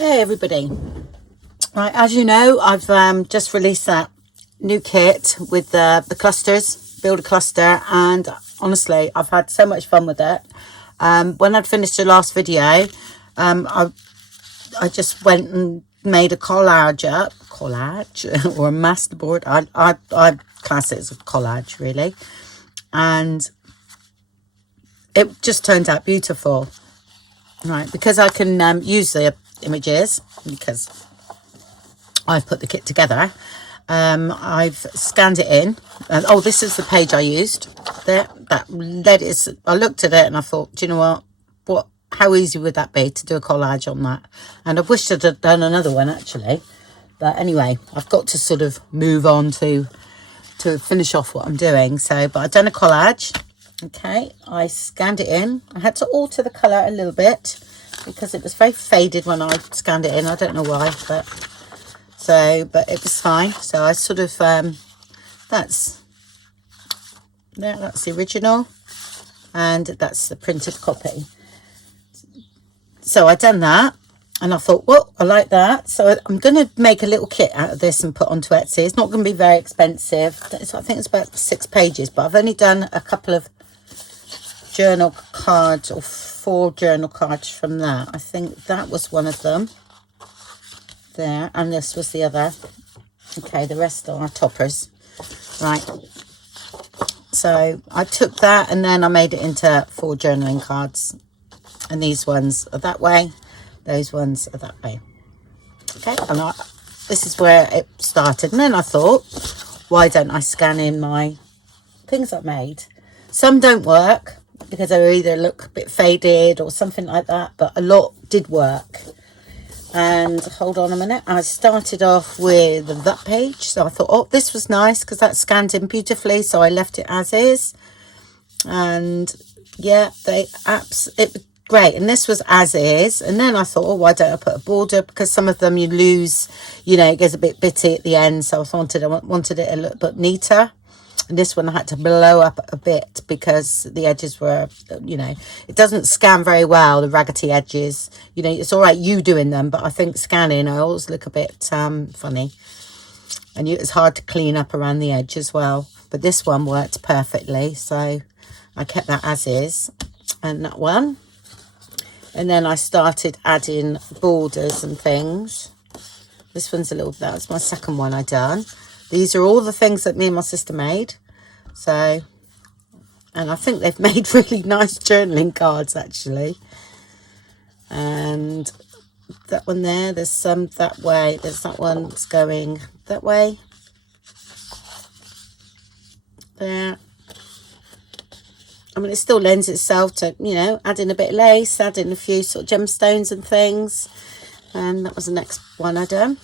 Hey everybody. Right, as you know, I've just released that new kit with the clusters, build a cluster, and honestly I've had so much fun with it. When I'd finished the last video, I just went and made a collage or a masterboard. I class it as a collage really, and it just turned out beautiful. Right, because I can use the images, because I've put the kit together, I've scanned it in. Oh, this is the page I used. There, I looked at it and I thought, do you know what? How easy would that be to do a collage on that? And I wished I'd have done another one actually. But anyway, I've got to sort of move on to finish off what I'm doing. So, but I've done a collage. Okay, I scanned it in. I had to alter the colour a little bit because it was very faded when I scanned it in. I don't know why, but it was fine. So I sort of that's the original, and that's the printed copy. So I done that, and I thought, well, I like that. So I'm going to make a little kit out of this and put onto Etsy. It's not going to be very expensive. I think it's about 6 pages, but I've only done a couple of journal cards, or 4 journal cards from that. I think that was one of them there, and this was the other. Okay, the rest are toppers. Right, so I took that and then I made it into 4 journaling cards, and these ones are that way, those ones are that way. Okay, and this is where it started. And then I thought, why don't I scan in my things I made? Some don't work because they either look a bit faded or something like that, but a lot did work. And hold on a minute, I started off with that page, so I thought, oh, this was nice because that scanned in beautifully, so I left it as is. And yeah, it was great. And this was as is. And then I thought, oh, why don't I put a border, because some of them you lose, you know, it gets a bit bitty at the end, so I wanted it a little bit neater. And this one I had to blow up a bit because the edges were, you know, it doesn't scan very well, the raggedy edges. You know, it's all right you doing them, but I think scanning, I always look a bit funny. And it's hard to clean up around the edge as well. But this one worked perfectly, so I kept that as is. And that one. And then I started adding borders and things. This one's that was my second one I done. These are all the things that me and my sister made. So, and I think they've made really nice journaling cards actually. And that one there, there's some that way. There's that one that's going that way. There. I mean, it still lends itself to, you know, adding a bit of lace, adding a few sort of gemstones and things. And that was the next one I done.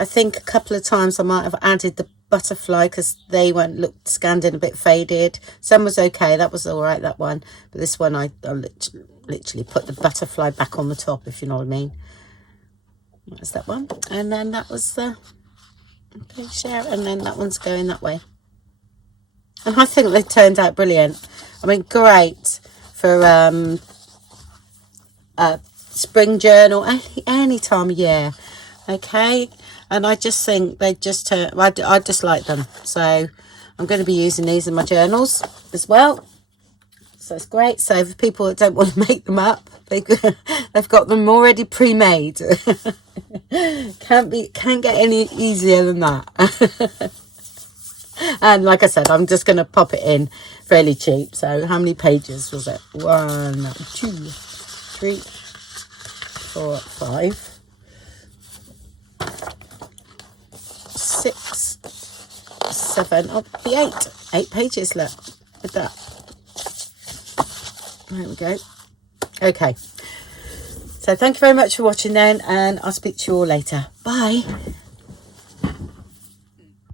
I think a couple of times I might have added the butterfly because they looked scanned in a bit faded. Some was okay, that was all right, that one. But this one I literally put the butterfly back on the top, if you know what I mean. That's that one. And then that was the page there, and then that one's going that way. And I think they turned out brilliant. I mean, great for a spring journal, any time of year. Okay, and I just think they just turn, I just like them, so I'm going to be using these in my journals as well, so it's great. So for people that don't want to make them up, they've got them already pre-made. Can't get any easier than that. And like I said, I'm just going to pop it in fairly cheap. So how many pages was it? 1, 2, 3, 4, 5, 6, 7, oh, the 8 pages left with that. There we go. Okay, so thank you very much for watching then, and I'll speak to you all later. Bye.